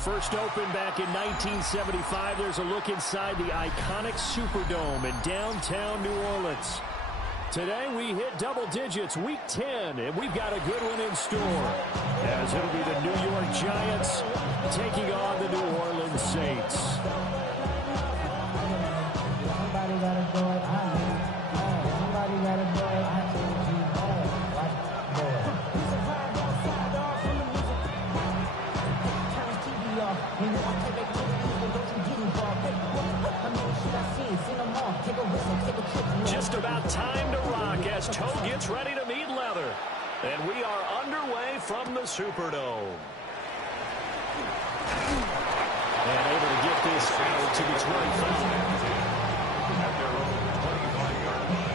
First opened back in 1975. There's a look inside the iconic Superdome in downtown New Orleans. Today we hit double digits, week 10, and we've got a good one in store. As it'll be the New York Giants taking on the New Orleans Saints. Somebody gotta do it. Somebody gotta do it. I told you, watch boy. He's a fire outside off from the music. Turn TV off. And you want to take a look, don't you get involved. Hey, what? I mean, should I see? Sing them all. Take a whistle, take a trip. Just about time to rock as Toe gets ready to meet leather. And we are underway from the Superdome. And able to get this out to the 25. At their own 25-yard line.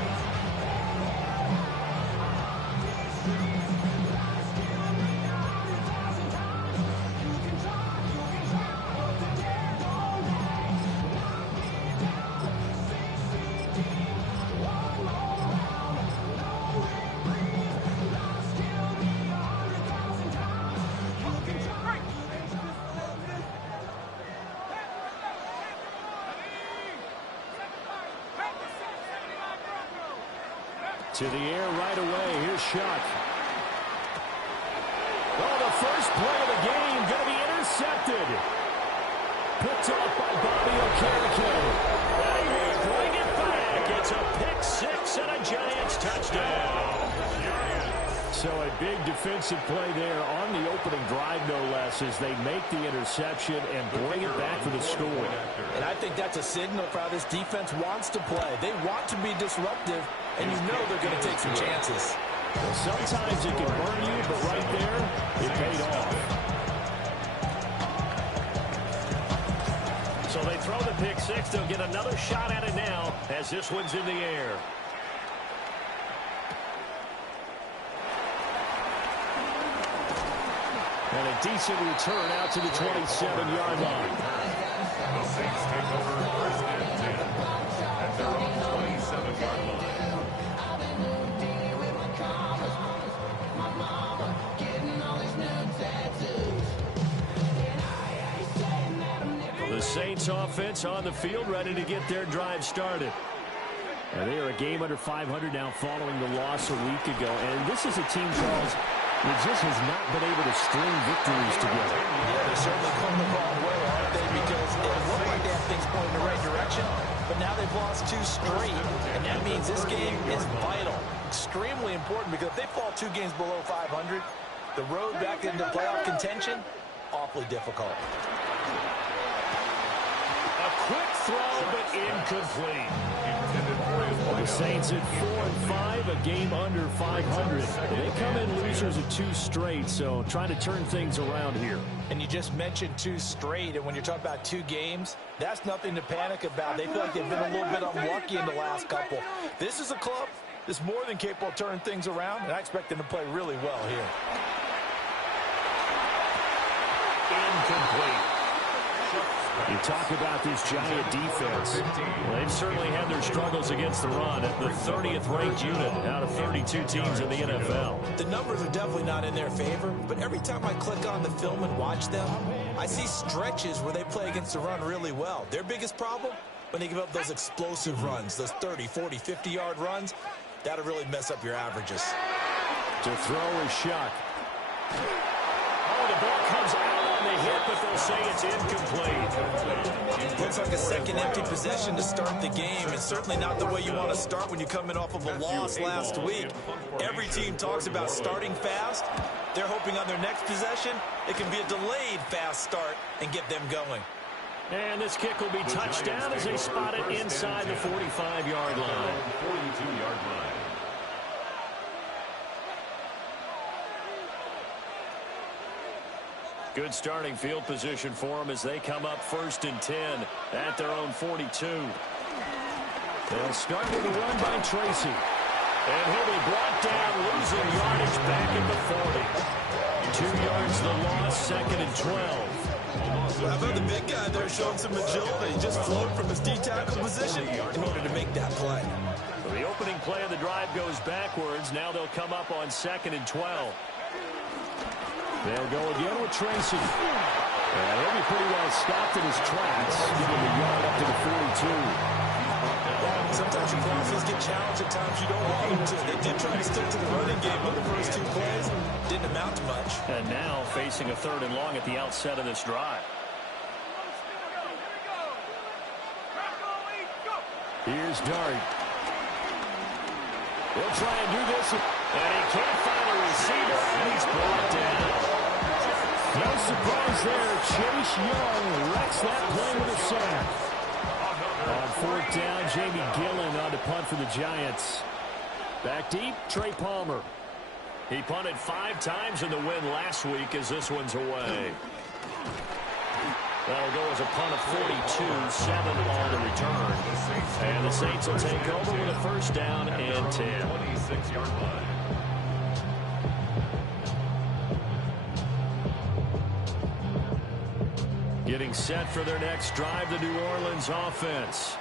To the air right away. Here's Shuck. Oh, the first play of the game going to be intercepted. Picked off by Bobby Okereke. And he will bring it back. It's a pick six and a Giants touchdown. So a big defensive play there on the opening drive, no less, as they make the interception and bring it back for the score. And I think that's a signal for how this defense wants to play. They want to be disruptive, and you know they're going to take some chances. Well, sometimes it can burn you, but right there, it paid off. So they throw the pick six. They'll get another shot at it now as this one's in the air. And a decent return out to the 27-yard line. The Saints take over first and 10 at their own 27-yard line. The Saints offense on the field, ready to get their drive started. And they are a game under 500 now following the loss a week ago. And this is a team, Charles, that just has not been able to string victories together. Yeah, they're certainly coming the wrong way, aren't they? Because it looked like they have things going in the right direction, but now they've lost 2 straight. And that means this game is vital, extremely important, because if they fall 2 games below 500, the road back into playoff contention, awfully difficult. A quick throw, but incomplete. The Saints at 4-5, a game under 500. They come in losers of 2 straight, so trying to turn things around here. And you just mentioned 2 straight, and when you're talking about 2 games, that's nothing to panic about. They feel like they've been a little bit unlucky in the last couple. This is a club that's more than capable of turning things around, and I expect them to play really well here. Incomplete. You talk about this Giant defense. Well, they've certainly had their struggles against the run at the 30th ranked unit out of 32 teams in the NFL. The numbers are definitely not in their favor, but every time I click on the film and watch them, I see stretches where they play against the run really well. Their biggest problem, when they give up those explosive runs, those 30, 40, 50-yard runs, that'll really mess up your averages. To throw is Shuck. Oh, the ball comes out on the hit, but they'll say it's incomplete. Looks like a second empty possession to start the game, and certainly not the way you want to start when you're coming off of a loss last week. Every team talks about starting fast. They're hoping on their next possession, it can be a delayed fast start and get them going. And this kick will be touchdown as they spot it inside the 45-yard line. 42-yard line. Good starting field position for them as they come up 1st and 10 at their own 42. They'll start with a run by Tracy. And he'll be brought down, losing yardage back at the 40. 2 yards the loss, 2nd and 12. How about the big guy there showing some agility? He just floated from his D-tackle position in order to make that play. So the opening play of the drive goes backwards. Now they'll come up on 2nd and 12. They'll go again with Tracy. And he'll be pretty well stopped in his tracks, giving the yard up to the 42. Sometimes your process get challenged. At times you don't want them to. They did try to stick to the running game with the first 2 plays. Didn't amount to much. And now facing a 3rd and long at the outset of this drive. Here's Dart. He'll try and do this. And he can't find a receiver. And he's brought down. No surprise there. Chase Young wrecks that play with a sack. On 4th down, Jamie Gillen on to punt for the Giants. Back deep, Trey Palmer. He punted 5 times in the win last week as this one's away. That'll go as a punt of 42, 7 on the return. And the Saints will take over with a 1st down and 10. 26-yard line. Getting set for their next drive, the New Orleans offense.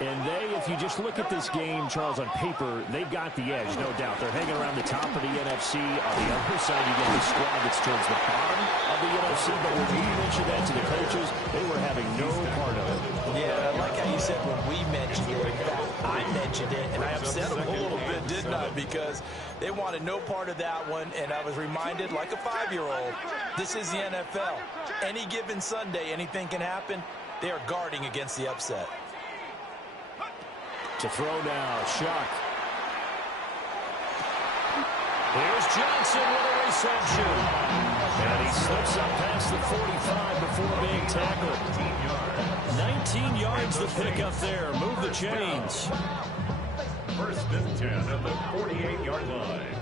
And they, if you just look at this game, Charles, on paper, they've got the edge, no doubt. They're hanging around the top of the NFC. On the other side, you get the squad that's towards the bottom of the NFC. But when we mentioned that to the coaches, they were having no part of it. Yeah, I like how you said when we mentioned it. In fact, I mentioned it, and I upset them a little bit, didn't I? Because they wanted no part of that one, and I was reminded, like a 5-year-old, this is the NFL. Any given Sunday, anything can happen. They are guarding against the upset. To throw now, Shuck. Here's Johnson with a reception. And he slips up past the 45 before being tackled. 19 yards the pick up there. Move the chains. 1st and 10 at the 48-yard line.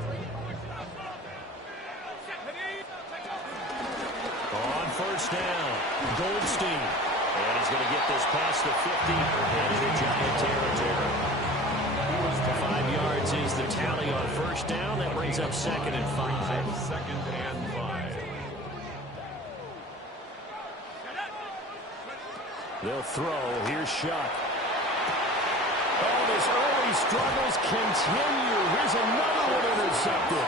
On 1st down, Goldstein. And he's going to get this past the 50 and into Giant territory. 5 yards is the tally on 1st down. That brings up 2nd and 5. 2nd and 5. They'll throw. Here's Shuck. Oh, his early struggles continue. Here's another one intercepted.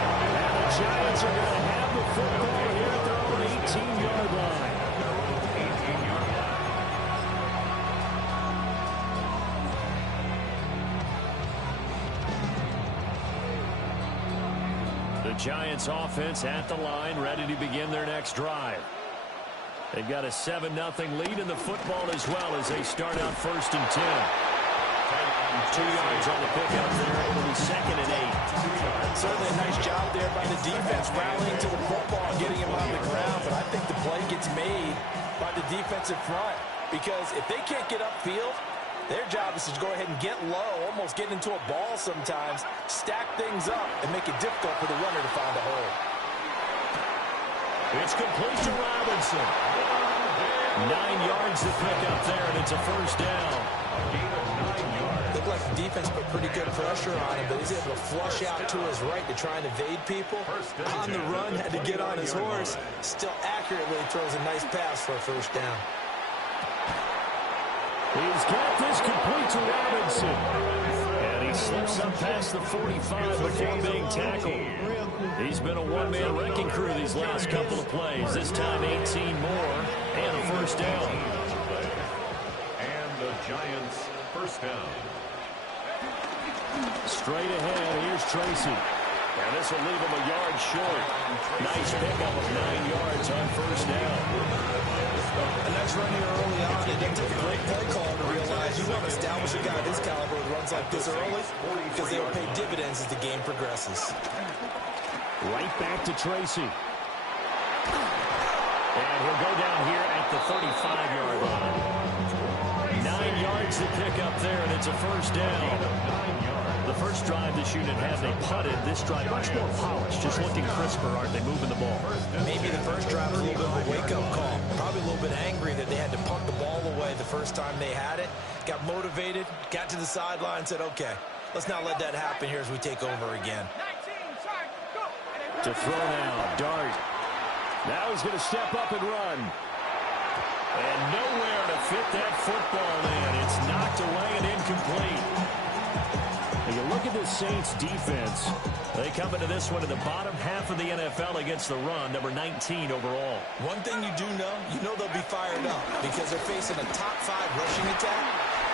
And the Giants are going to have the football here at their own 18-yard line. The Giants offense at the line, ready to begin their next drive. They've got a 7-0 lead in the football as well as they start out 1st and 10. 2 yards on the pickup there. It'll be 2nd and 8. Certainly a nice job there by the defense, rallying to the football and getting him on the ground. But I think the play gets made by the defensive front, because if they can't get upfield, their job is to go ahead and get low, almost get into a ball sometimes, stack things up, and make it difficult for the runner to find a hole. It's complete to Robinson. 9 yards to pick up there, and it's a 1st down. Looked like the defense put pretty good pressure on him, but he's able to flush out to his right to try and evade people. On the run, had to get on his horse. Still accurately throws a nice pass for a 1st down. He's got this complete to Robinson. And he slips up past the 45 before being tackled. He's been a one-man wrecking crew these last couple of plays. This time 18 more and a 1st down. And the Giants 1st down. Straight ahead, here's Tracy. And this will leave him a yard short. Nice pickup of 9 yards on 1st down. A nice run here early on. It didn't take a great play call to realize you want to establish a guy this caliber with runs like this early, because they will pay dividends as the game progresses. Right back to Tracy. And he'll go down here at the 35-yard line. 9 yards to pick up there, and it's a 1st down. The first drive this unit had, they punted. This drive much more polished, just looking crisper, aren't they, moving the ball? Maybe the first drive was a little bit of a wake-up call. Probably a little bit angry that they had to punt the ball away the first time they had it. Got motivated, got to the sideline, said, okay, let's not let that happen here as we take over again. To throw now, Dart. Now he's going to step up and run. And nowhere to fit that football in. It's knocked away and incomplete. When you look at the Saints defense, they come into this one in the bottom half of the NFL against the run, number 19 overall. One thing you do know, they'll be fired up because they're facing a top 5 rushing attack.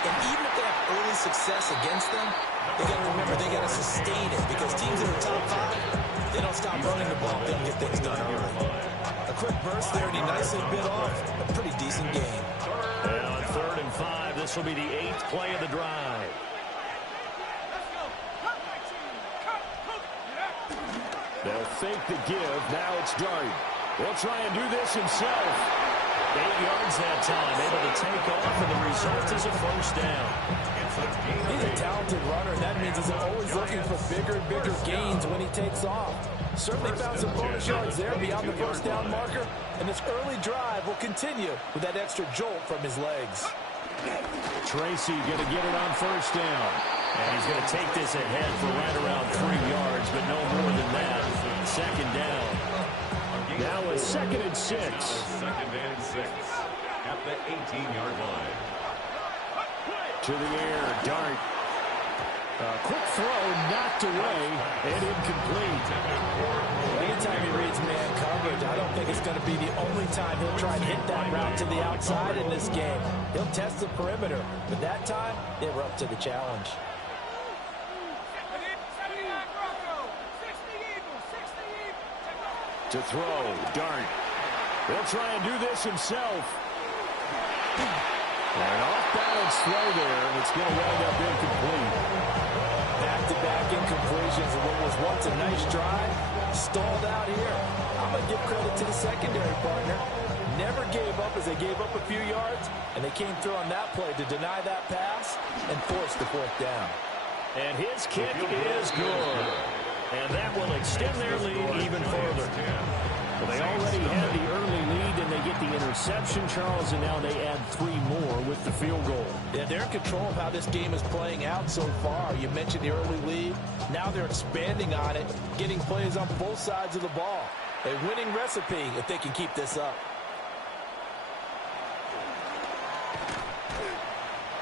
And even if they have early success against them, they got to remember they got to sustain it because teams that are top 5, they don't stop running the ball. They don't get things done early. A quick burst there, and he nicely bit off a pretty decent game. And on 3rd and 5, this will be the 8th play of the drive. They'll fake the give. Now it's Dart. He'll try and do this himself. 8 yards that time, able to take off, and the result is a first down. He's a talented runner, and that means he's always looking for bigger and bigger gains when he takes off. Certainly found some bonus yards there beyond the first down marker, and this early drive will continue with that extra jolt from his legs. Tracy going to get it on first down. And he's going to take this ahead for right around 3 yards, but no more than that. Second down. Now a 2nd and 6. 2nd and 6 at the 18-yard line. To the air, Dart. Quick throw, knocked away, and incomplete. Anytime he reads man coverage, I don't think it's going to be the only time he'll try and hit that route to the outside in this game. He'll test the perimeter, but that time, they were up to the challenge. To throw, Dart. He'll try and do this himself. An off-balance throw there, and it's going to wind up incomplete. Back-to-back incompletions of what was once a nice drive, stalled out here. I'm going to give credit to the secondary partner. Never gave up as they gave up a few yards, and they came through on that play to deny that pass and force the 4th down. And his kick is good. And that will extend their lead even further. Well, they already had the early lead, and they get the interception, Charles, and now they add 3 more with the field goal. Yeah, they're in control of how this game is playing out so far. You mentioned the early lead. Now they're expanding on it, getting plays on both sides of the ball. A winning recipe if they can keep this up.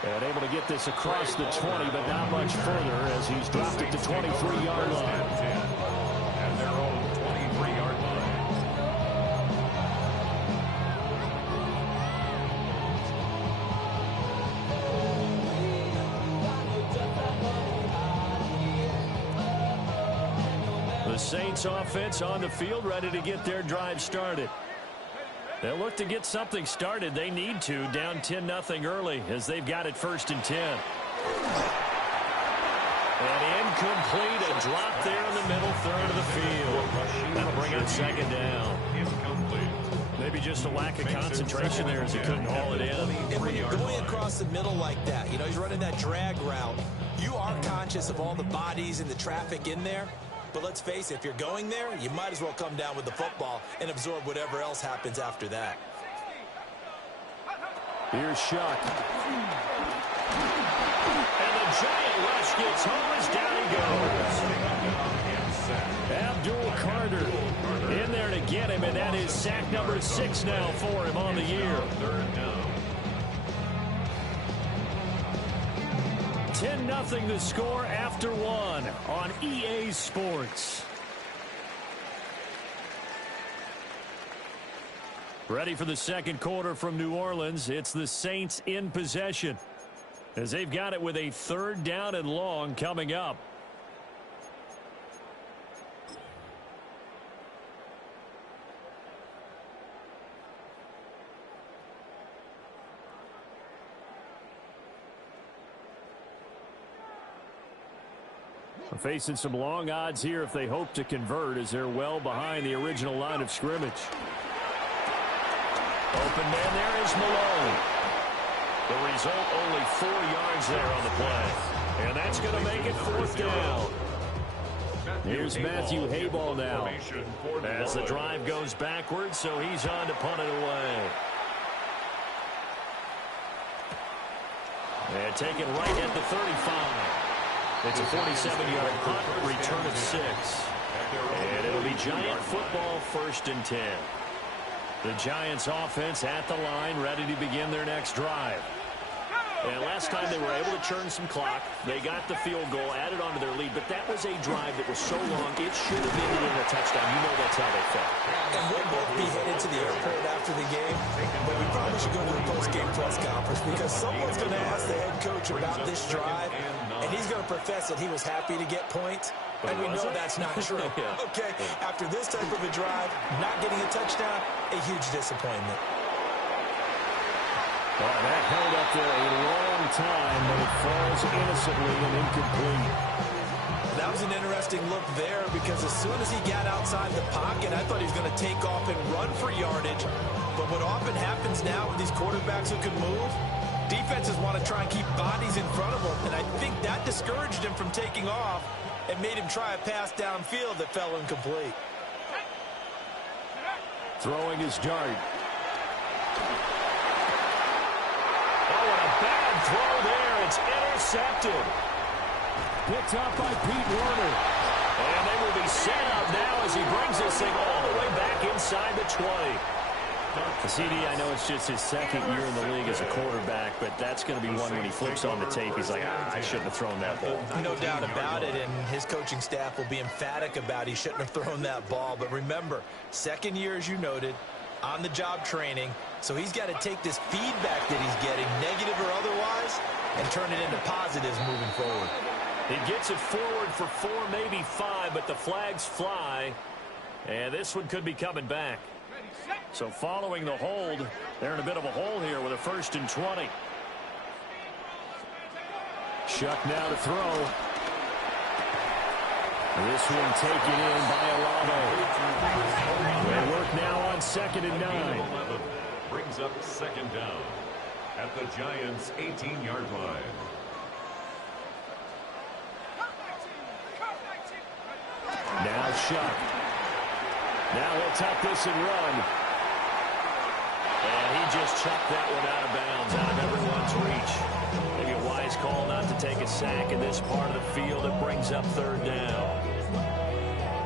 And able to get this across the 20, but not much further as he's dropped it to 23-yard line. At their own 23-yard line. The Saints offense on the field, ready to get their drive started. They'll look to get something started. They need to, down 10-0 early as they've got it 1st and 10. And incomplete, a drop there in the middle third of the field. That'll bring up 2nd down. Incomplete. Maybe just a lack of concentration there as he couldn't haul it in. And when you're going across the middle like that, he's running that drag route, you are conscious of all the bodies and the traffic in there. But let's face it, if you're going there, you might as well come down with the football and absorb whatever else happens after that. Here's Shuck. And the giant rush gets home as down he goes. Abdul Carter in there to get him, and that is sack number 6 now for him on the year. 3rd down. 10-0 the score after 1 on EA Sports. Ready for the second quarter from New Orleans. It's the Saints in possession as they've got it with a 3rd down and long coming up. Facing some long odds here if they hope to convert as they're well behind the original line of scrimmage. Open man there is Malone. The result only 4 yards there on the play. And that's going to make it 4th down. Here's Matthew Hayball now as the drive goes backwards, so he's on to punt it away. And taken right at the 35. It's a 47-yard punt, return of 6. And it'll be Giant football 1st and 10. The Giants offense at the line, ready to begin their next drive. And last time they were able to churn some clock. They got the field goal, added onto their lead, but that was a drive that was so long, it should have ended in a touchdown. You know that's how they felt. And we'll both be headed to the airport after the game, but we probably should go to the post-game press conference because someone's going to ask the head coach about this drive, and he's going to profess that he was happy to get points, and we know that's not true. Yeah. Okay, after this type of a drive, not getting a touchdown, a huge disappointment. Well, that held up there a long time, but it falls innocently and incomplete. That was an interesting look there because as soon as he got outside the pocket, I thought he was going to take off and run for yardage. But what often happens now with these quarterbacks who can move, defenses want to try and keep bodies in front of them, and I think that discouraged him from taking off and made him try a pass downfield that fell incomplete. Throwing his dart. Oh, and a bad throw there. It's intercepted. Picked up by Pete Werner. And they will be set up now as he brings this thing all the way back inside the 20. CD, I know it's just his second year in the league as a quarterback, but that's going to be one when he flips on the tape. He's like, I shouldn't have thrown that ball. No doubt about it, and his coaching staff will be emphatic about he shouldn't have thrown that ball. But remember, second year, as you noted, on-the-job training, so he's got to take this feedback that he's getting, negative or otherwise, and turn it into positives moving forward. He gets it forward for 4, maybe 5, but the flags fly, and this one could be coming back. So following the hold, they're in a bit of a hole here with a 1st and 20. Shuck now to throw. This one taken in by Alamo. They work now on 2nd and 9. Brings up 2nd down at the Giants' 18-yard line. Now Shuck. Now he'll tuck this and run. And he just chucked that one out of bounds, out of everyone's reach. Maybe a wise call not to take a sack in this part of the field. It brings up 3rd down.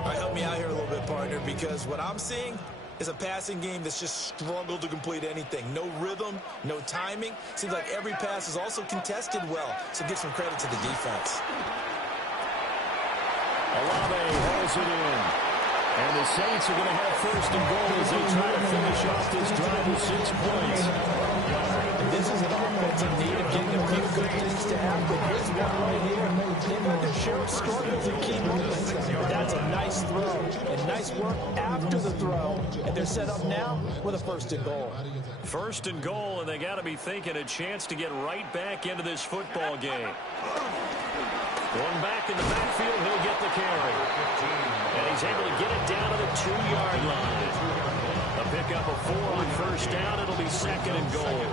All right, help me out here a little bit, partner, because what I'm seeing is a passing game that's just struggled to complete anything. No rhythm, no timing. Seems like every pass is also contested well, so give some credit to the defense. Olave holds it in. And the Saints are going to have 1st and goal as they try to finish off this drive with 6 points. And this is an offensive need of getting a few good things to happen. Here's one right here. They've got their share of struggles in key moments. That's a nice throw and nice work after the throw. And they're set up now with a 1st and goal. 1st and goal, and they got to be thinking a chance to get right back into this football game. Going back in the backfield, he'll get the carry. And he's able to get it down to the 2-yard line. A pickup of 4 on 1st down. It'll be 2nd and goal.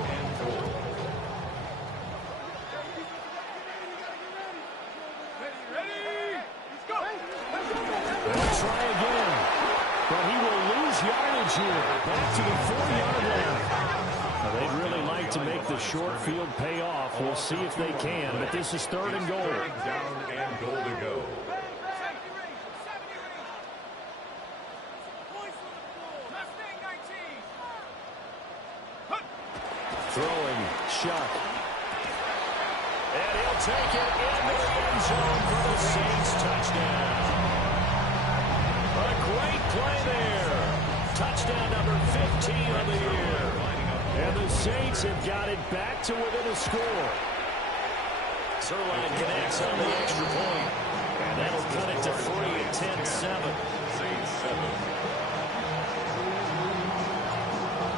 They'll try again. But he will lose yardage here. Back to the 4-yard line. They'd really like to make the short field pay off. We'll see if they can, but this is 3rd and goal. 3rd down and goal to go. Throwing, Shuck. And he'll take it into the end zone for the Saints touchdown. A great play there. Touchdown number 15 of the year. And the Saints have got it back to within a score. Zerline connects on the extra point. And that'll cut it to 3 at 10-7. Saints 7.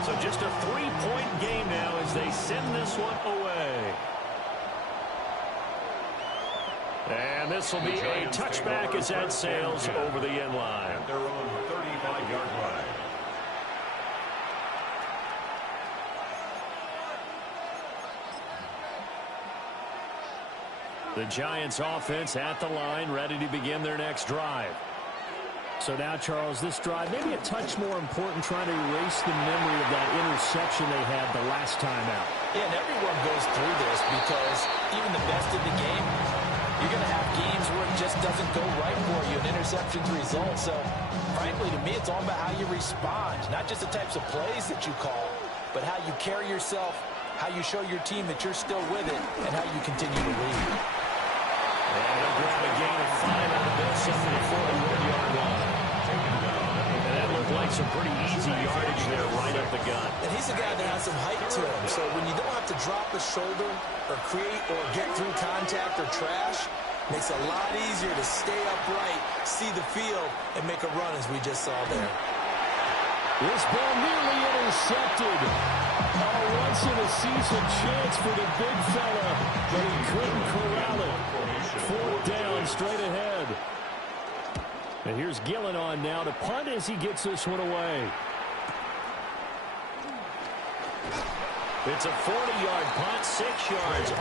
So just a 3-point game now as they send this one away. And this will be a touchback as that sails over the end line. At their own 35-yard line. The Giants offense at the line, ready to begin their next drive. So now, Charles, this drive maybe a touch more important, trying to erase the memory of that interception they had the last time out. Yeah, and everyone goes through this because even the best in the game, you're going to have games where it just doesn't go right for you, an interception's result. So, frankly, to me, it's all about how you respond, not just the types of plays that you call, but how you carry yourself how you show your team that you're still with it, and how you continue to lead. And they'll grab a gain of 5 out of this up to the 41-yard line. And that looked like some pretty easy yardage there right up the gut. And he's a guy that has some height to him, so when you don't have to drop a shoulder or create or get through contact or trash, makes it a lot easier to stay upright, see the field, and make a run as we just saw there. This ball nearly intercepted. A once-in-a-season chance for the big fella, but he couldn't corral it. 4th down, straight ahead. And here's Gillen on now to punt as he gets this one away. It's a 40-yard punt, 6 yards.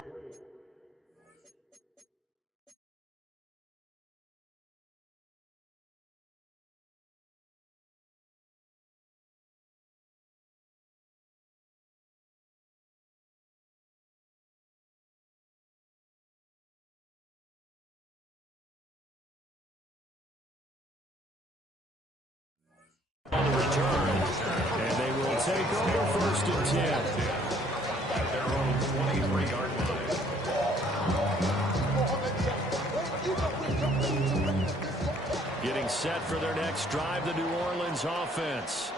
On the return, and they will take over 1st and 10. At their own 23-yard line. Getting set for their next drive, the New Orleans offense.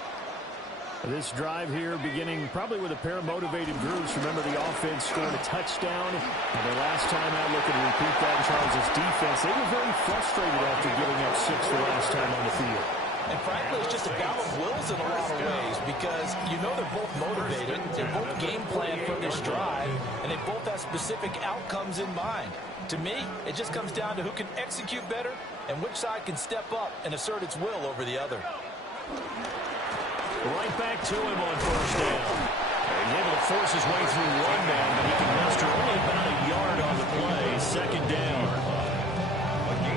This drive here beginning probably with a pair of motivated groups. Remember, the offense scored a touchdown. And the last time out, looking to repeat that in Charles' defense, they were very frustrated after giving up 6 the last time on the field. And frankly, it's just a battle of wills in a lot of ways because you know they're both motivated, they're both game planned for this drive, and they both have specific outcomes in mind. To me, it just comes down to who can execute better and which side can step up and assert its will over the other. Right back to him on 1st down. He's able to force his way through one man, but he can muster only about a yard on the play. 2nd down.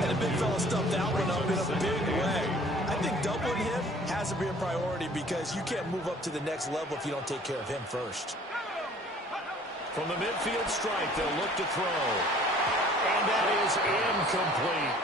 And the big fella stuffed that one up in a big way. I think doubling him has to be a priority because you can't move up to the next level if you don't take care of him first. From the midfield strike, they'll look to throw. And that is incomplete.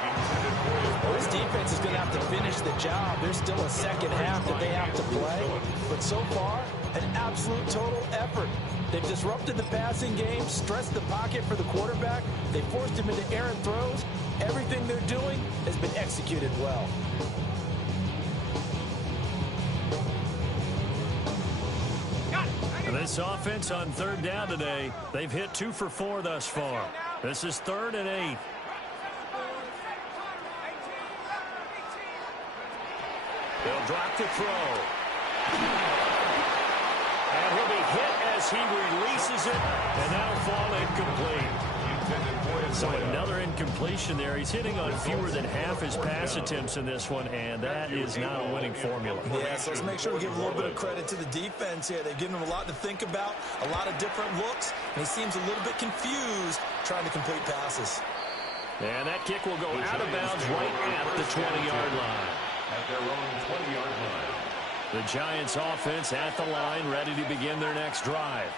Well, this defense is going to have to finish the job. There's still a second half that they have to play. But so far, an absolute total effort. They've disrupted the passing game, stressed the pocket for the quarterback. They forced him into errant throws. Everything they're doing has been executed well. And this offense on 3rd down today, they've hit 2 for 4 thus far. This is 3rd and 8. They'll drop the throw. And he'll be hit as he releases it, and that'll fall incomplete. So another incompletion there. He's hitting on fewer than half his pass attempts in this one, and that is not a winning formula. Yeah, so let's make sure we give a little bit of credit to the defense here. They've given him a lot to think about, a lot of different looks, and he seems a little bit confused trying to complete passes. And that kick will go out of bounds right at the 20-yard line. At their own 20-yard line. The Giants offense at the line, ready to begin their next drive.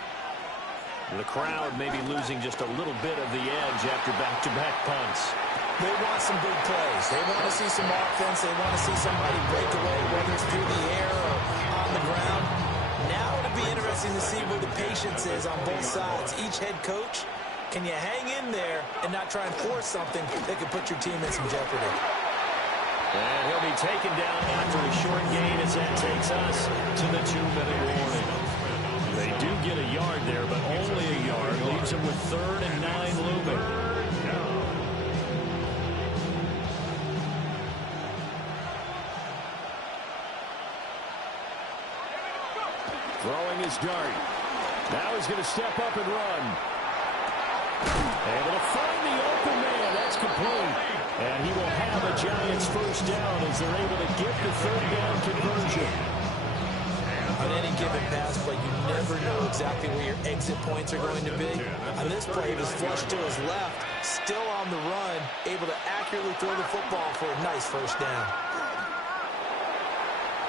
The crowd may be losing just a little bit of the edge after back-to-back punts. They want some big plays. They want to see some offense. They want to see somebody break away, whether it's through the air or on the ground. Now it'll be interesting to see where the patience is on both sides. Each head coach, can you hang in there and not try and force something that could put your team in some jeopardy? And he'll be taken down after a short gain as that takes us to the 2-minute warning. They do get a yard there, but only a yard. Leaves them with 3rd and 9 looming. Throwing his dart. Now he's going to step up and run. Able to find the open man. That's complete. And he will have a Giants 1st down as they're able to get the 3rd down conversion. On any given pass play, you never know exactly where your exit points are going to be. On this play, he was flushed to his left, still on the run, able to accurately throw the football for a nice 1st down.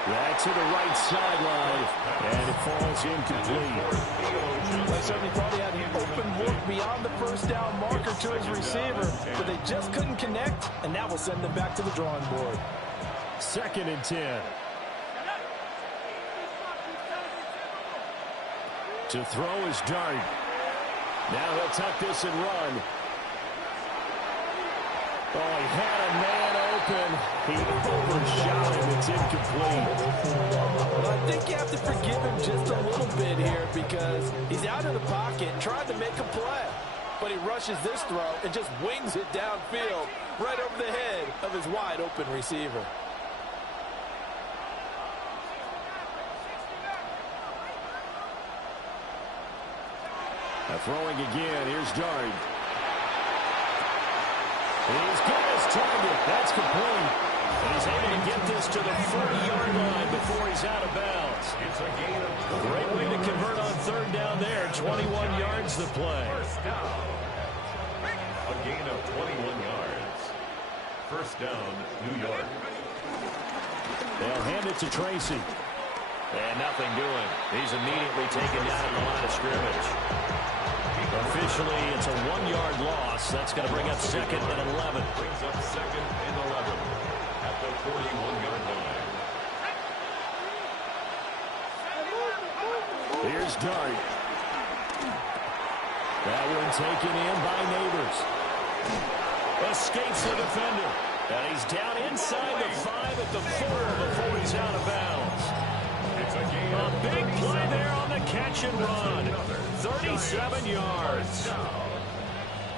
Back to the right sideline, and it falls incomplete. They certainly probably had an open look beyond the 1st down marker to his receiver, but they just couldn't connect, and that will send them back to the drawing board. 2nd and 10. To throw his dart. Now he'll tuck this and run. Oh, he had a man open. He overshot him. It's incomplete. Well, I think you have to forgive him just a little bit here because he's out of the pocket trying to make a play. But he rushes this throw and just wings it downfield right over the head of his wide-open receiver. Throwing again. Here's Dart. He's got his target. That's complete. And he's able to get this to the 40-yard line before he's out of bounds. It's a gain of Great way to convert on third down there. 21 yards to play. first down. A gain of 21 yards. First down, New York. They'll hand it to Tracy. And nothing doing. He's immediately taken down at the line of scrimmage. Officially, it's a 1-yard loss. That's going to bring up second and 11. Brings up second and 11 at the 41-yard line. Here's Dart. That one taken in by Neighbors. Escapes the defender. And he's down inside the 5 at the 4 before he's out of bounds. It's a gain A of big play there on the catch and run. 37 yards.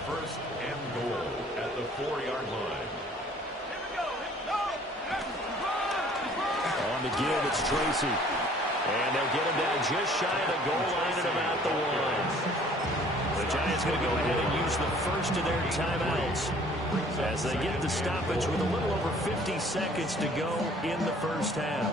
First and goal at the 4-yard line. On the give, it's Tracy. And they'll get him down just shy of the goal line at about the 1. The Giants going to go ahead and use the first of their timeouts as they get the stoppage with a little over 50 seconds to go in the first half.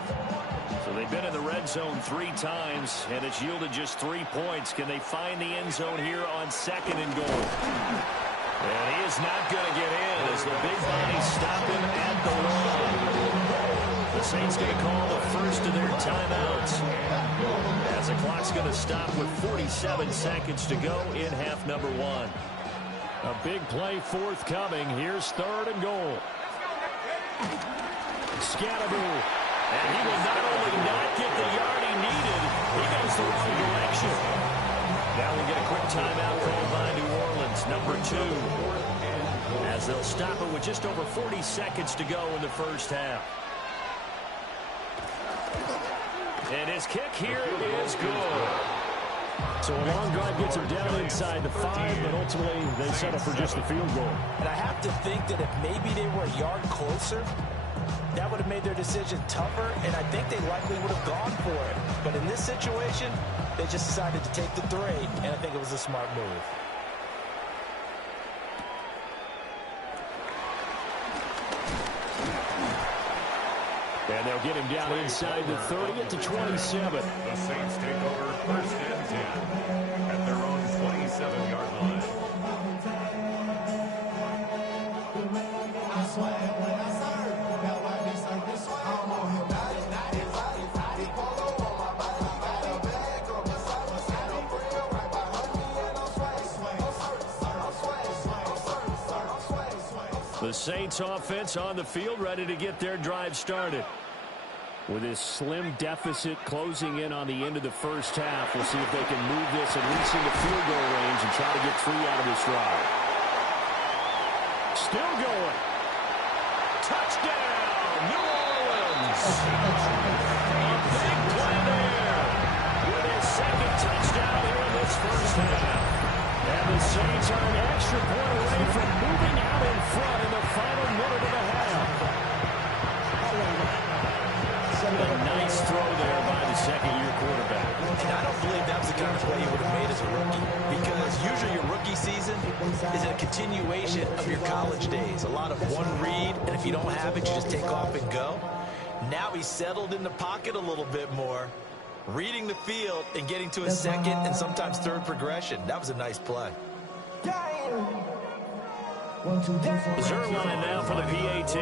So they've been in the red zone 3 times, and it's yielded just 3 points. Can they find the end zone here on second and goal? And he is not going to get in as the big bodies stop him at the line. The Saints going to call the first of their timeouts as the clock's going to stop with 47 seconds to go in half number 1. A big play forthcoming. Here's third and goal. Scatterbull. And he will not only not get the yard he needed, he goes the wrong direction. Now we get a quick timeout called by New Orleans, number 2. As they'll stop it with just over 40 seconds to go in the first half. And his kick here is good. So a long drive gets him down inside the 5, but ultimately they settle for just the field goal. And I have to think that if maybe they were a yard closer, that would have made their decision tougher, and I think they likely would have gone for it. But in this situation, they just decided to take the 3, and I think it was a smart move. And they'll get him down inside the 30 at the 27. The Saints take over first and 10 at their own 27-yard line. The Saints offense on the field ready to get their drive started. With this slim deficit closing in on the end of the first half, we'll see if they can move this at least into field goal range and try to get 3 out of this drive. Still going. Touchdown, New Orleans. A big play there with his second touchdown here in this first half. And the Saints are an extra point away from moving out in front in the final minute of the half. A nice throw there by the second-year quarterback. And I don't believe that was the kind of play you would have made as a rookie, because usually your rookie season is a continuation of your college days. A lot of one read, and if you don't have it, you just take off and go. Now he's settled in the pocket a little bit more, reading the field and getting to his second and sometimes third progression. That was a nice play. Zerline now for the PAT.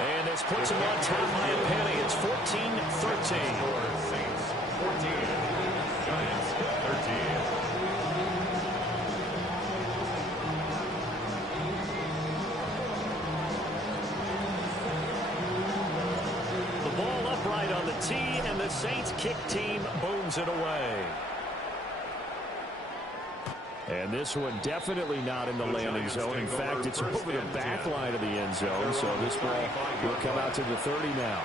And this puts him on top by a penny. It's 14-13. Saints 14, Giants 13. The ball upright on the PAT, and the Saints kick team booms it away. And this one definitely not in the landing zone. In fact, it's over the back line of the end zone, so this ball will come out to the 30 now.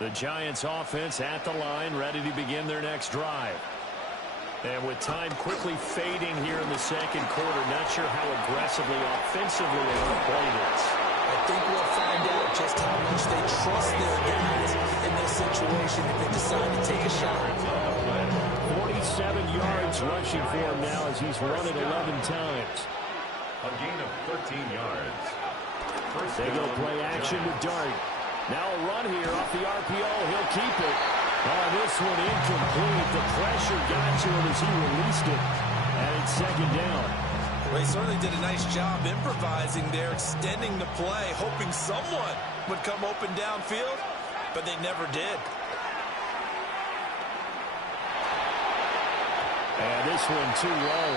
The Giants offense at the line, ready to begin their next drive. And with time quickly fading here in the second quarter, not sure how aggressively, offensively they want to play this. I think we'll find out just how much they trust their guys in this situation if they decide to take a shot. 47 yards rushing for him now as he's run it 11 times. A gain of 13 yards. They go play action to Dart. Now a run here off the RPO. He'll keep it. Oh, this one incomplete. The pressure got to him as he released it. And it's second down. Well, he certainly did a nice job improvising there, extending the play, hoping someone would come open downfield, but they never did. And this one too low.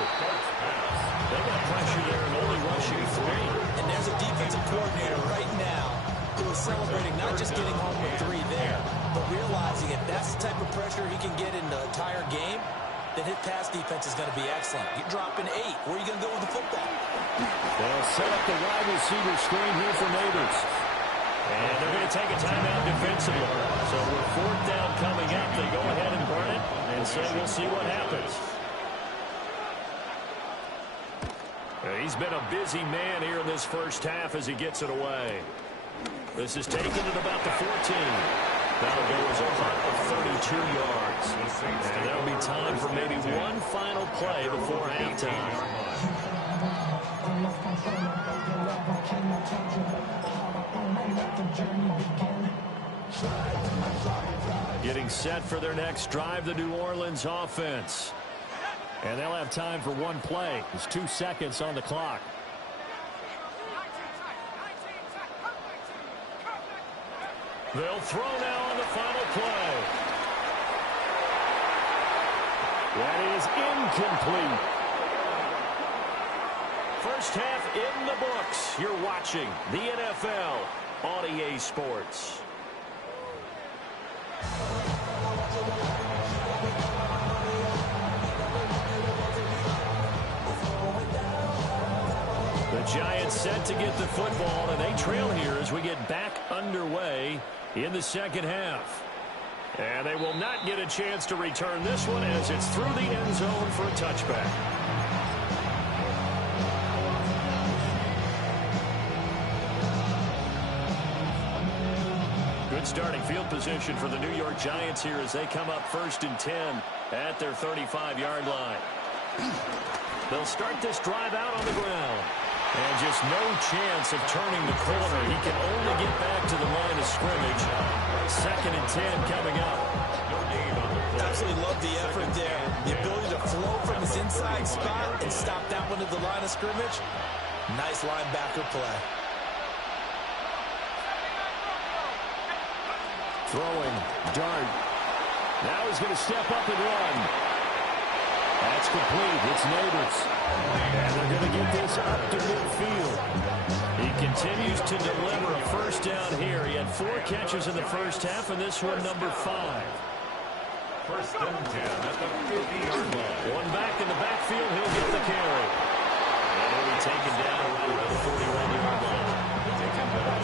They got pressure there and only rushing 3. And there's a defensive coordinator right now who is celebrating not just getting home with 3 there, but realizing if that's the type of pressure he can get in the entire game, then his pass defense is going to be excellent. You're dropping 8. Where are you going to go with the football? They'll set up the wide receiver screen here for Neighbors. And they're going to take a timeout defensively. So with 4th down coming up, they go ahead and burn it and say we'll see what happens. He's been a busy man here in this first half as he gets it away. This is taken at about the 14. That'll go as a punt of 32 yards. And there'll be time for maybe one final play before halftime. Getting set for their next drive, the New Orleans offense. And they'll have time for one play. There's 2 seconds on the clock. They'll throw now on the final play. That is incomplete. First half in the books. You're watching the NFL on EA Sports. The Giants set to get the football, and they trail here as we get back underway in the second half. And they will not get a chance to return this one as it's through the end zone for a touchback. Good starting field position for the New York Giants here as they come up 1st and 10 at their 35-yard line. They'll start this drive out on the ground. And just no chance of turning the corner. He can only get back to the line of scrimmage. 2nd and 10 coming up. Absolutely love the effort there. The ability to flow from his inside spot and stop that one at the line of scrimmage. Nice linebacker play. Throwing. Dart. Now he's going to step up and run. That's complete. It's Neighbors. And they're going to get this up to midfield. He continues to deliver a first down here. He had 4 catches in the first half, and this one number 5. First and 10 at the 50-yard line. One back in the backfield. He'll get the carry. And he'll be taken down at the 41-yard line.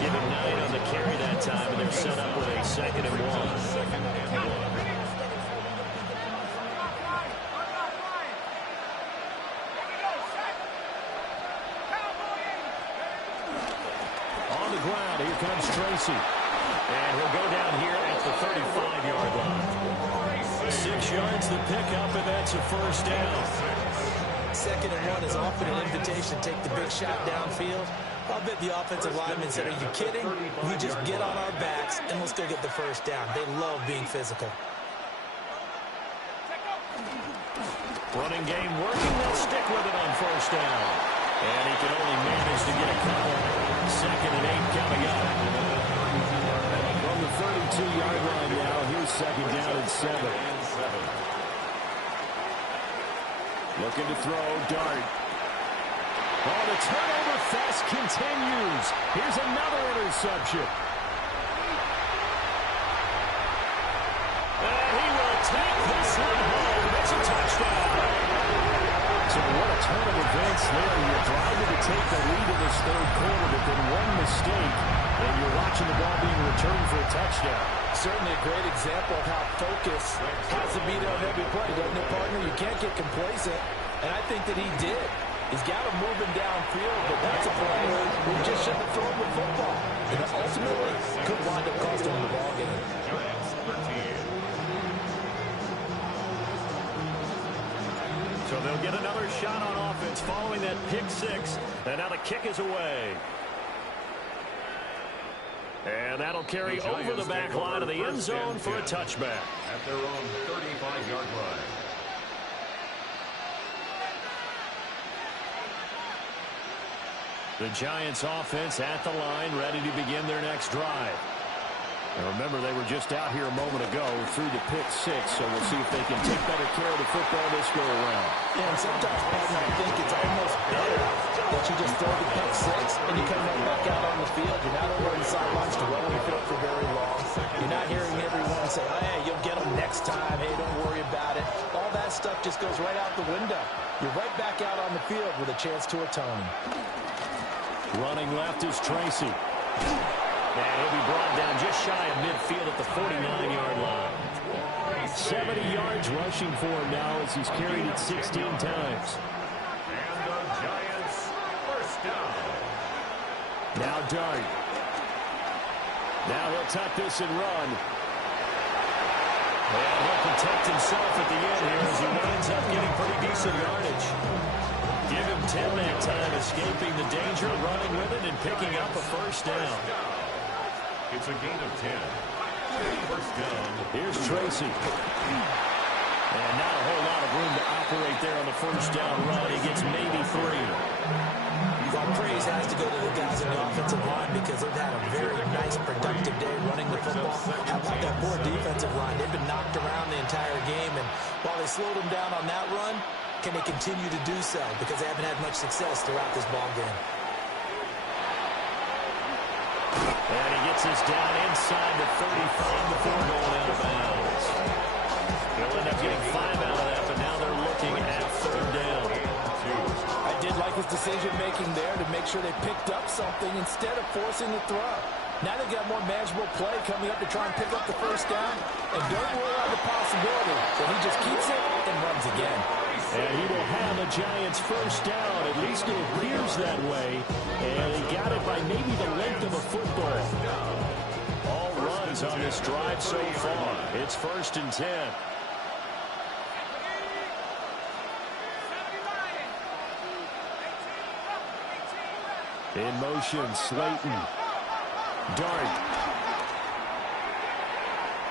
Give him 9 on the carry that time, and they're set up with a 2nd and 1. Ground. Here comes Tracy. And he'll go down here at the 35-yard line. 6 yards the pickup, and that's a first down. 2nd and 1 is often an invitation to take the big shot downfield. I'll bet the offensive lineman said, are you kidding? We just get on our backs, and let's go get the first down. They love being physical. Running game working. They'll stick with it on first down. And he can only manage to get a couple. 2nd and 8 coming up. From the 32-yard line now, here's 2nd down and 7. Looking to throw, Dart. Oh, the turnover fest continues. Here's another interception. And he will take this one home. It's a touchdown. So what a turn of events there. You're driving to take the lead in this third quarter, but then one mistake, and you're watching the ball being returned for a touchdown. Certainly a great example of how focus has to be there on every play, doesn't it, partner? You can't get complacent, and I think that he did. He's got him moving downfield, but that's a play who just shouldn't have thrown the football. And ultimately could wind up costing him the ball game. So they'll get another shot on offense following that pick six, and now the kick is away. And that'll carry over the back line of the end zone for a touchback. At their own 35-yard line. The Giants offense at the line, ready to begin their next drive. And remember, they were just out here a moment ago through the pick six, so we'll see if they can take better care of the football this go around. Yeah, and sometimes, partner, I think it's almost better that you just throw the pick six and you come right back out on the field. You're not over on the sidelines to run on the field for very long. You're not hearing everyone say, oh, hey, you'll get them next time. Hey, don't worry about it. All that stuff just goes right out the window. You're right back out on the field with a chance to atone. Running left is Tracy. And he'll be brought down just shy of midfield at the 49-yard line. 70 yards rushing for him now as he's carried it 16 times. And the Giants first down. Now Dart. Now he'll tuck this and run. And he'll protect himself at the end here as he winds up getting pretty decent yardage. Give him 10 that time, escaping the danger, running with it, and picking up a first down. It's a gain of 10. First down. Here's Tracy. And not a whole lot of room to operate there on the first down run. He gets maybe 3. Well, praise has to go to the guys in the offensive line because they've had a very nice, productive day running the football. How about that poor defensive line? They've been knocked around the entire game, and while they slowed them down on that run, can they continue to do so? Because they haven't had much success throughout this ball game. And he gets us down inside the 35 before going out of bounds. He'll end up getting 5 out of that, but now they're looking at third down. I did like his decision-making there to make sure they picked up something instead of forcing the throw. Now they've got more manageable play coming up to try and pick up the first down. And don't rule out the possibility that he just keeps it and runs again. And he will have a Giants first down. At least it appears that way. And he got it by maybe the length of a football. All runs on this drive so far. It's 1st and 10. In motion, Slayton. Dart.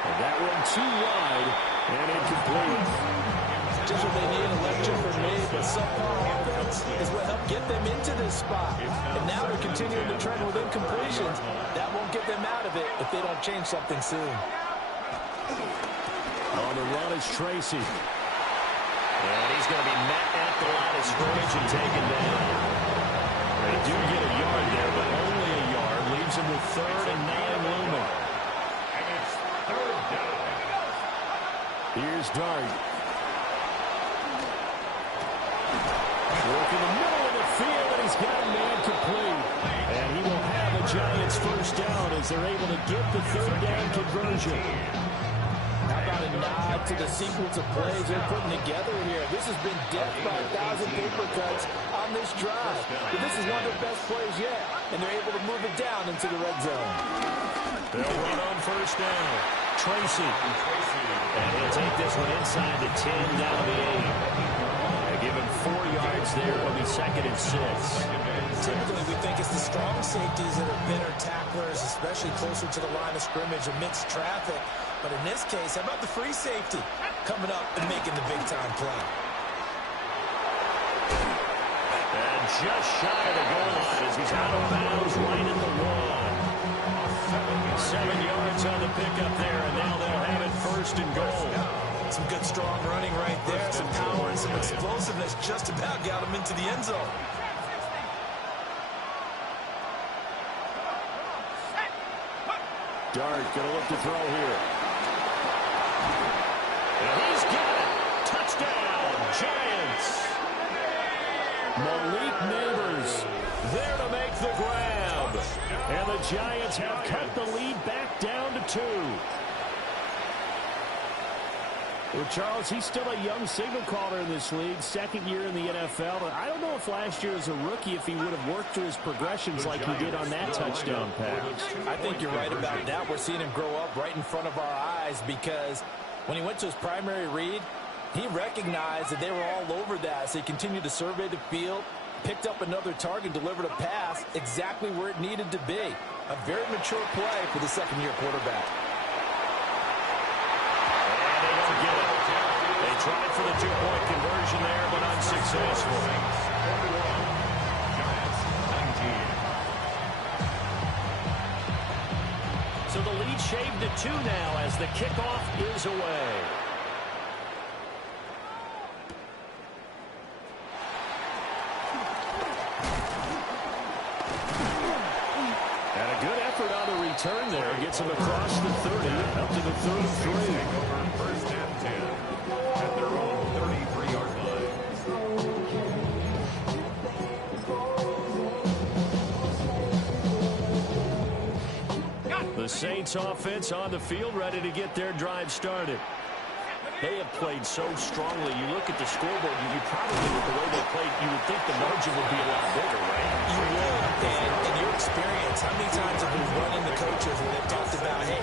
And that one too wide and incomplete. Just what they need, a lecture from me, but subpar offense is what helped get them into this spot. And now they're continuing to trend with incompletions. That won't get them out of it if they don't change something soon. On the run is Tracy. And he's going to be met at the line of scrimmage and taken down. They do get a yard there, but only a yard. Leaves him with 3rd and 9 looming. And it's 3rd down. Here's Dart. Work in the middle of the field, and he's got a man complete. And he will have a Giants first down as they're able to get the 3rd down conversion. How about a nod to the sequence of plays they're putting together here? This has been death by 1,000 paper cuts on this drive. But this is one of their best plays yet, and they're able to move it down into the red zone. They'll run on first down. Tracy. And he'll take this one inside the 10 down to the 8. Give him 4 yards there. It'll be 2nd and 6. Typically, we think it's the strong safeties that are better tacklers, especially closer to the line of scrimmage amidst traffic. But in this case, how about the free safety coming up and making the big-time play? And just shy of the goal line as he's out of bounds right at the 1. 7 yards on the pickup there, and now they'll have it 1st and goal. Some good, strong running right there. Some power and some explosiveness just about got him into the end zone. Dart going to look to throw here. And he's got it. Touchdown, Giants. Malik Neighbors there to make the grab. And the Giants have cut the lead back down to 2. Well, Charles, he's still a young signal caller in this league, second year in the NFL. But I don't know if last year as a rookie, if he would have worked through his progressions like he did on that touchdown pass. I think you're right about that. We're seeing him grow up right in front of our eyes because when he went to his primary read, he recognized that they were all over that. So he continued to survey the field, picked up another target, delivered a pass exactly where it needed to be. A very mature play for the second-year quarterback. They tried for the 2-point conversion there, but unsuccessful. So the lead shaved to 2 now as the kickoff is away. And a good effort on the return there. Gets him across the 30, up to the 33. First and 10 at their own 33-yard line. The Saints offense on the field, ready to get their drive started. They have played so strongly. You look at the scoreboard, you probably, with the way they played, you would think the margin would be a lot bigger, right? You would. And in your experience, how many times have we run into coaches where they've talked about, hey,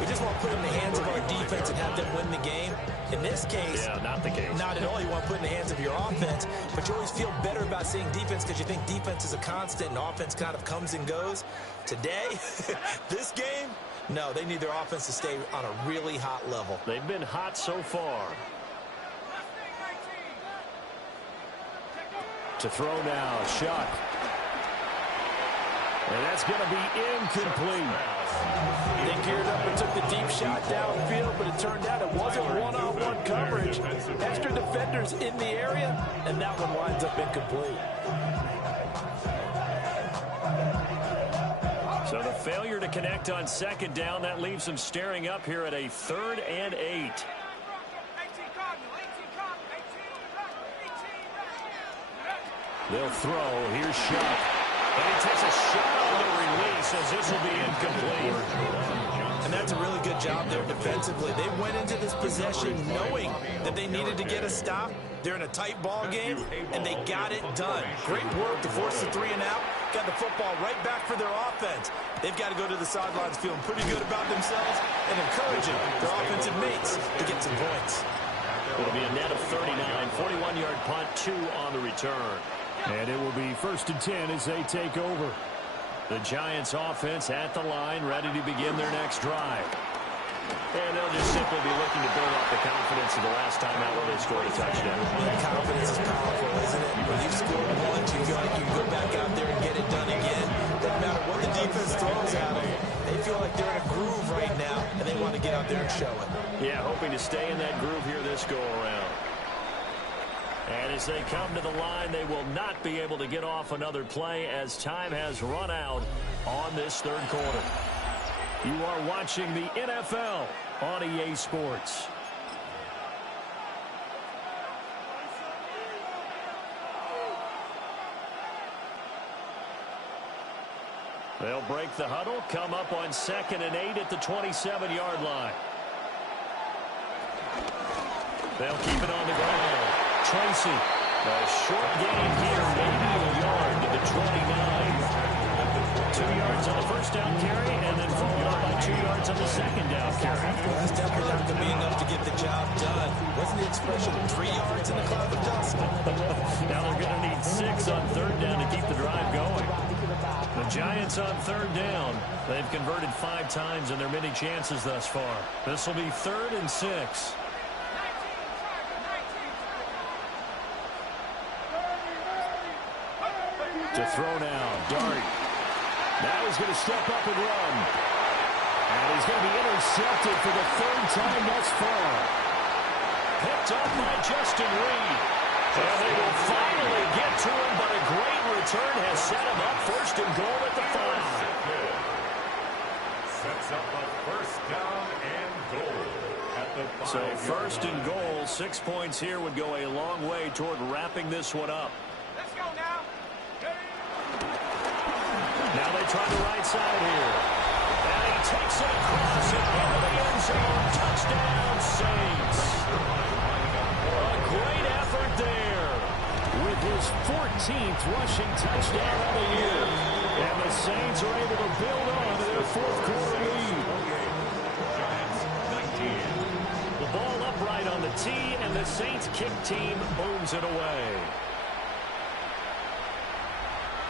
we just want to put it in the hands of our defense and have them win the game? In this case, yeah, not the case. Not at all. You want to put it in the hands of your offense, but you always feel better about seeing defense because you think defense is a constant and offense kind of comes and goes. Today, this game, no, they need their offense to stay on a really hot level. They've been hot so far. To throw now, shot. And that's going to be incomplete. They geared up and took the deep shot downfield, but it turned out it wasn't one-on-one coverage. Extra defenders in the area, and that one winds up incomplete. So the failure to connect on second down, that leaves them staring up here at a 3rd and 8. They'll throw. Here's Shuck. And he takes a shot on the release as this will be incomplete. And that's a really good job there defensively. They went into this possession knowing that they needed to get a stop. They're in a tight ball game, and they got it done. Great work to force the 3 and out. Got the football right back for their offense. They've got to go to the sidelines feeling pretty good about themselves and encouraging their offensive mates to get some points. It'll be a net of 39, 41-yard punt, 2 on the return. And it will be 1st and 10 as they take over. The Giants offense at the line, ready to begin their next drive. And they'll just simply be looking to build off the confidence of the last time out where they scored a touchdown. That confidence is powerful, isn't it? When you've scored once, you feel like you can go back out there and get it done again. Doesn't matter what the defense throws at them. They feel like they're in a groove right now, and they want to get out there and show it. Yeah, hoping to stay in that groove here this go-around. And as they come to the line, they will not be able to get off another play as time has run out on this 3rd quarter. You are watching the NFL on EA Sports. They'll break the huddle, come up on 2nd and 8 at the 27-yard line. They'll keep it on the ground. Tracy, a short gain here, maybe a yard to the 29. 2 yards on the first down carry, and then followed up by 2 yards on the second down carry. Well, that's definitely not going to be enough to get the job done. Wasn't the expression 3 yards in a cloud of dust? Now they're going to need 6 on 3rd down to keep the drive going. The Giants on 3rd down. They've converted 5 times in their many chances thus far. This will be 3rd and 6. To throw now, Dart. Now he's going to step up and run. And he's going to be intercepted for the 3rd time thus far. picked up by Justin Reed. And they will finally get to him, but a great return has set him up first and goal at the 5. Sets up a first down and goal at the 5. So first and goal, 6 points here would go a long way toward wrapping this one up. Let's go now. Now they try the right side here. And he takes it across and into the end zone. Touchdown, Saints. A great effort there with his 14th rushing touchdown of the year. And the Saints are able to build on to their fourth quarter lead. Giants 19. The ball upright on the tee, and the Saints kick team booms it away.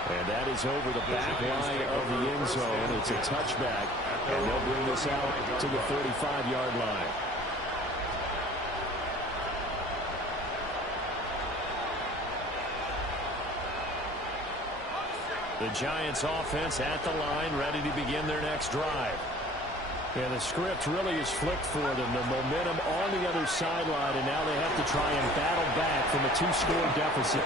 And that is over the back line of the end zone. It's a touchback, and they'll bring this out to the 35-yard line. The Giants offense at the line, ready to begin their next drive. And the script really is flipped for them. The momentum on the other sideline, and now they have to try and battle back from a 2-score deficit.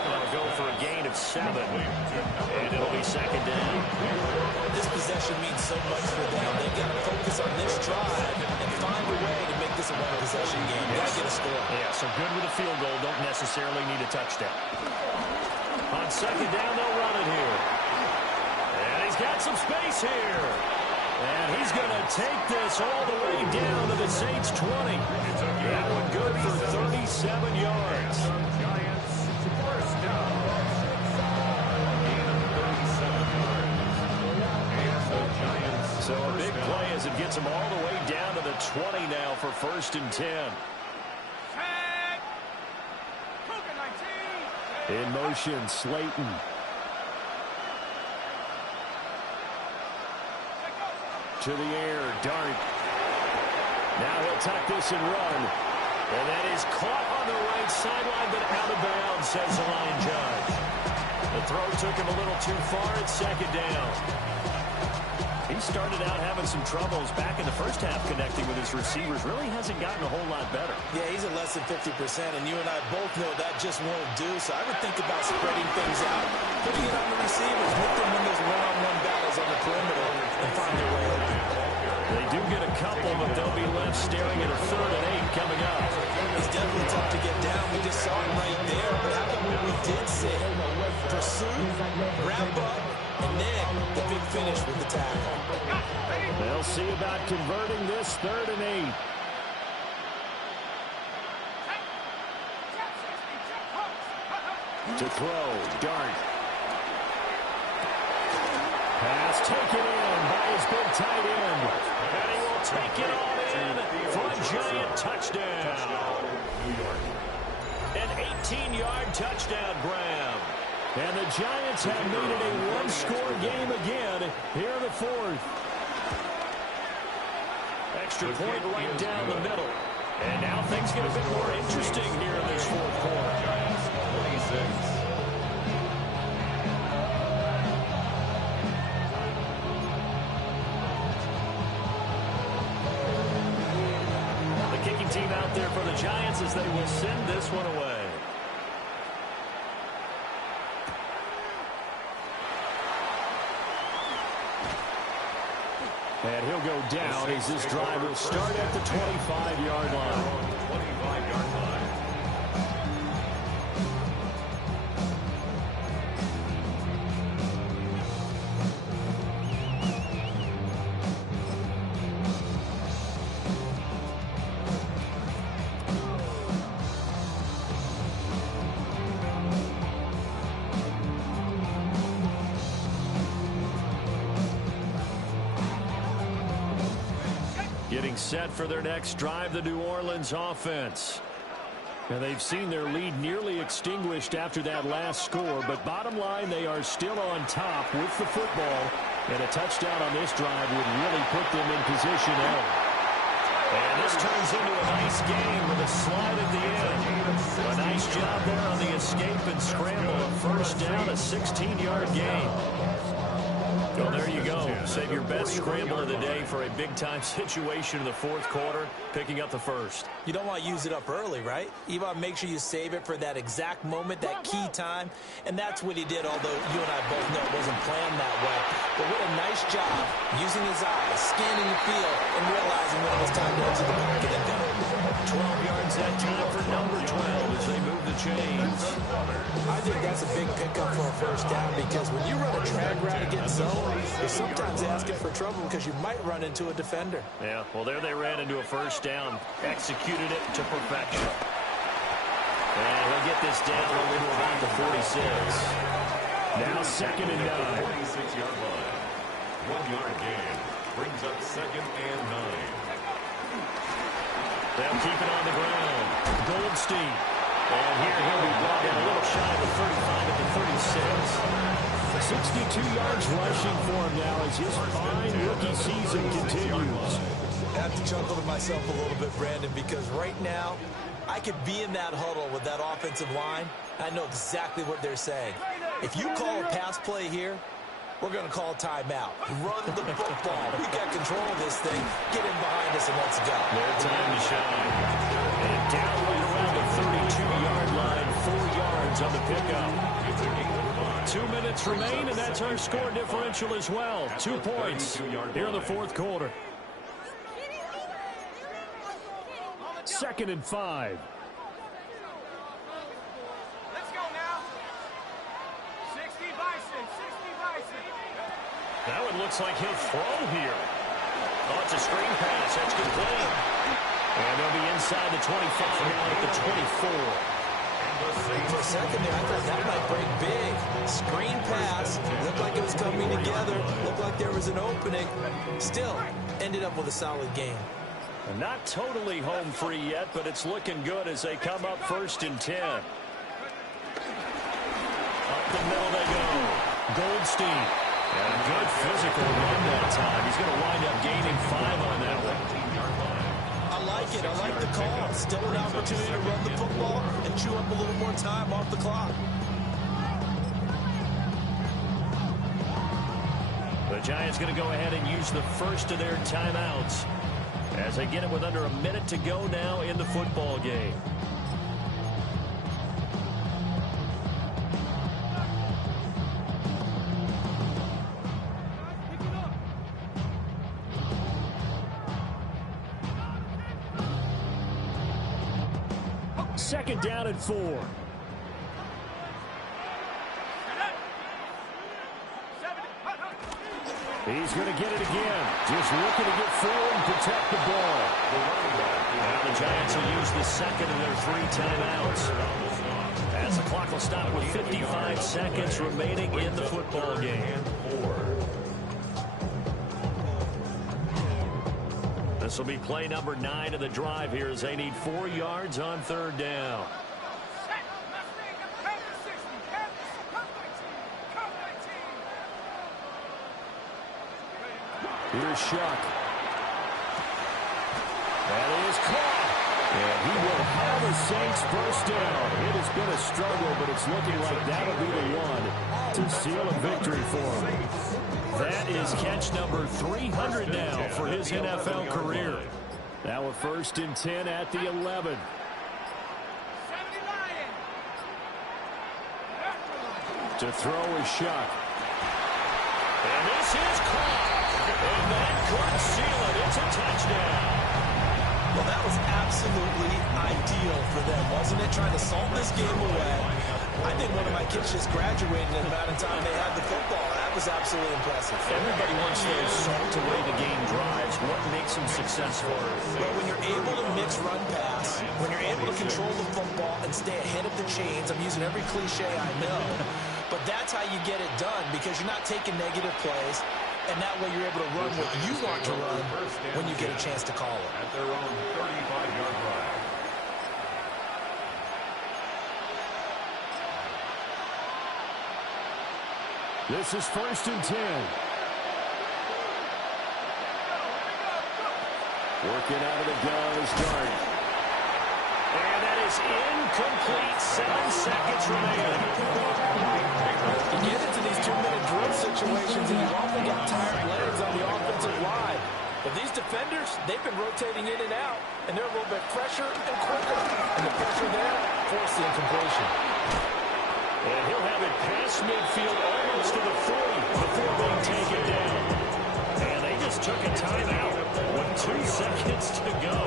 They'll go for a gain of 7, and it'll be second down. This possession means so much for them. They've got to focus on this drive and find a way to make this a one-possession game. Got to get a score. Yeah, so good with a field goal. Don't necessarily need a touchdown. On second down, they'll run it here. And he's got some space here. And he's going to take this all the way down to the Saints' 20. That one good for 37 yards. Giants first down. Gain of 37 yards. And the Giants. So a big play as it gets them all the way down to the 20 now for first and 10. Tag. Cougar 19. In motion, Slayton. To the air, Dart. Now he'll tuck this and run. And that is caught on the right sideline, but out of bounds, says the line judge. The throw took him a little too far at second down. He started out having some troubles back in the first half connecting with his receivers. Really hasn't gotten a whole lot better. Yeah, he's at less than 50%, and you and I both know that just won't do. So I would think about spreading things out, putting it on the receivers, make them win those one-on-one battles on the perimeter, and find their way open. They do get a couple, but they'll be left staring at a 3rd and 8 coming up. It's definitely tough to get down. We just saw it right there. But how about what we did say? Pursuit, wrap up, and then the big finish with the tackle. They'll see about converting this 3rd and 8. To throw, Dart. Pass taken in by his big tight end. And he will take it all in for a giant touchdown. New York. An 18-yard touchdown grab. And the Giants have made it a one-score game again here in the 4th. Extra point right down the middle. And now things get a bit more interesting here in this 4th quarter. Giants 26. Team out there for the Giants as they will send this one away. And he'll go down as this drive will start at the 25-yard line. 25-yard line. Getting set for their next drive, the New Orleans offense. And they've seen their lead nearly extinguished after that last score, but bottom line, they are still on top with the football, and a touchdown on this drive would really put them in position A. And this turns into a nice game with a slide at the end. A nice job there on the escape and scramble. A first down, a 16-yard gain. Well, there you go. Save your best scramble of the day for a big-time situation in the fourth quarter, picking up the first. You don't want to use it up early, right? You want to make sure you save it for that exact moment, that key time, and that's what he did, although you and I both know it wasn't planned that way. But what a nice job using his eyes, scanning the field, and realizing when it was time to exit the pocket and go. 12 yards that time for number 12 as they move the chains. I think that's a big pickup for a first down because when you run a drag route against zone, you're sometimes asking for trouble because you might run into a defender. Yeah, well, there they ran into a first down. Executed it to perfection. And he'll get this down over to about the 46. Now 2nd and 9. 46-yard line. 1-yard gain. Brings up 2nd and 9. They'll keep it on the ground. Goldstein. And here he'll be brought in a little shy of the 35 at the 36. 62 yards rushing for him now as his fine rookie season continues. I have to chuckle to myself a little bit, Brandon, because right now I could be in that huddle with that offensive line. I know exactly what they're saying. If you call a pass play here, we're going to call timeout. Run the football. We got control of this thing. Get in behind us and let's go. Their time to shine. And down right around the 32-yard line, 4 yards on the pickup. 2 minutes remain, and that's our score differential as well. 2 points here in the fourth quarter. 2nd and 5. Let's go now. 60 Bison, 60 Bison. That one looks like he'll throw here. Oh, it's a screen pass. That's complete. And they'll be inside the 25 now at the 24. For a second there, I thought that might break big. Screen pass. Looked like it was coming together. Looked like there was an opening. Still, ended up with a solid game. Not totally home free yet, but it's looking good as they come up 1st and 10. Up the middle they go. Goldstein. And a good physical run that time. He's going to wind up gaining 5 on that one. I like it. I like the call. Still an opportunity to run the football and chew up a little more time off the clock. The Giants going to go ahead and use the first of their timeouts as they get it with under a minute to go now in the football game. Second down and 4. He's going to get it again. Just looking to get forward and protect the ball. Now the Giants will use the second of their 3 timeouts. As the clock will stop with 55 seconds remaining in the football game. This will be play number 9 of the drive here as they need 4 yards on 3rd down. Here's Shuck. That is caught. And he will have the Saints first down. It has been a struggle, but it's looking like that'll be the one to seal a victory for him. That is catch number 300 now for his NFL career. Now a 1st and 10 at the 11. To throw is Shuck. And this is caught. And that could seal it. It's a touchdown. Well, that was absolutely ideal for them, wasn't it? Trying to salt this game away. I think one of my kids just graduated in the amount of time they had the football. That was absolutely impressive. Everybody wants those salt away the game drives. What makes them successful? Well, when you're able to mix run pass, when you're able to control the football and stay ahead of the chains, I'm using every cliche I know, but that's how you get it done because you're not taking negative plays, and that way you're able to run what you want to run when you get a chance to call it. At their own 35-yard line. This is 1st and 10. Working out of the gun is Dart. And that is incomplete. 7 seconds remaining. You get into these 2-minute drill situations, and you often get defenders, they've been rotating in and out, and they're a little bit fresher and quicker. And the pressure there forced the incompletion. And he'll have it past midfield almost to the 40 before being taken down. And they just took a timeout with 2 seconds to go.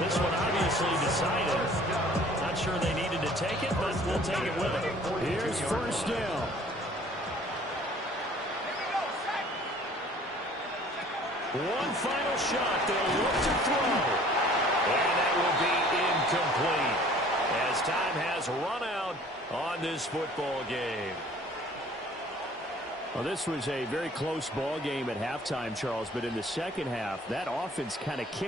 This one obviously decided. Not sure they needed to take it, but we'll take it with it. Here's first down. One final shot. They'll look to throw. And that will be incomplete as time has run out on this football game. Well, this was a very close ball game at halftime, Charles, but in the second half, that offense kind of kicked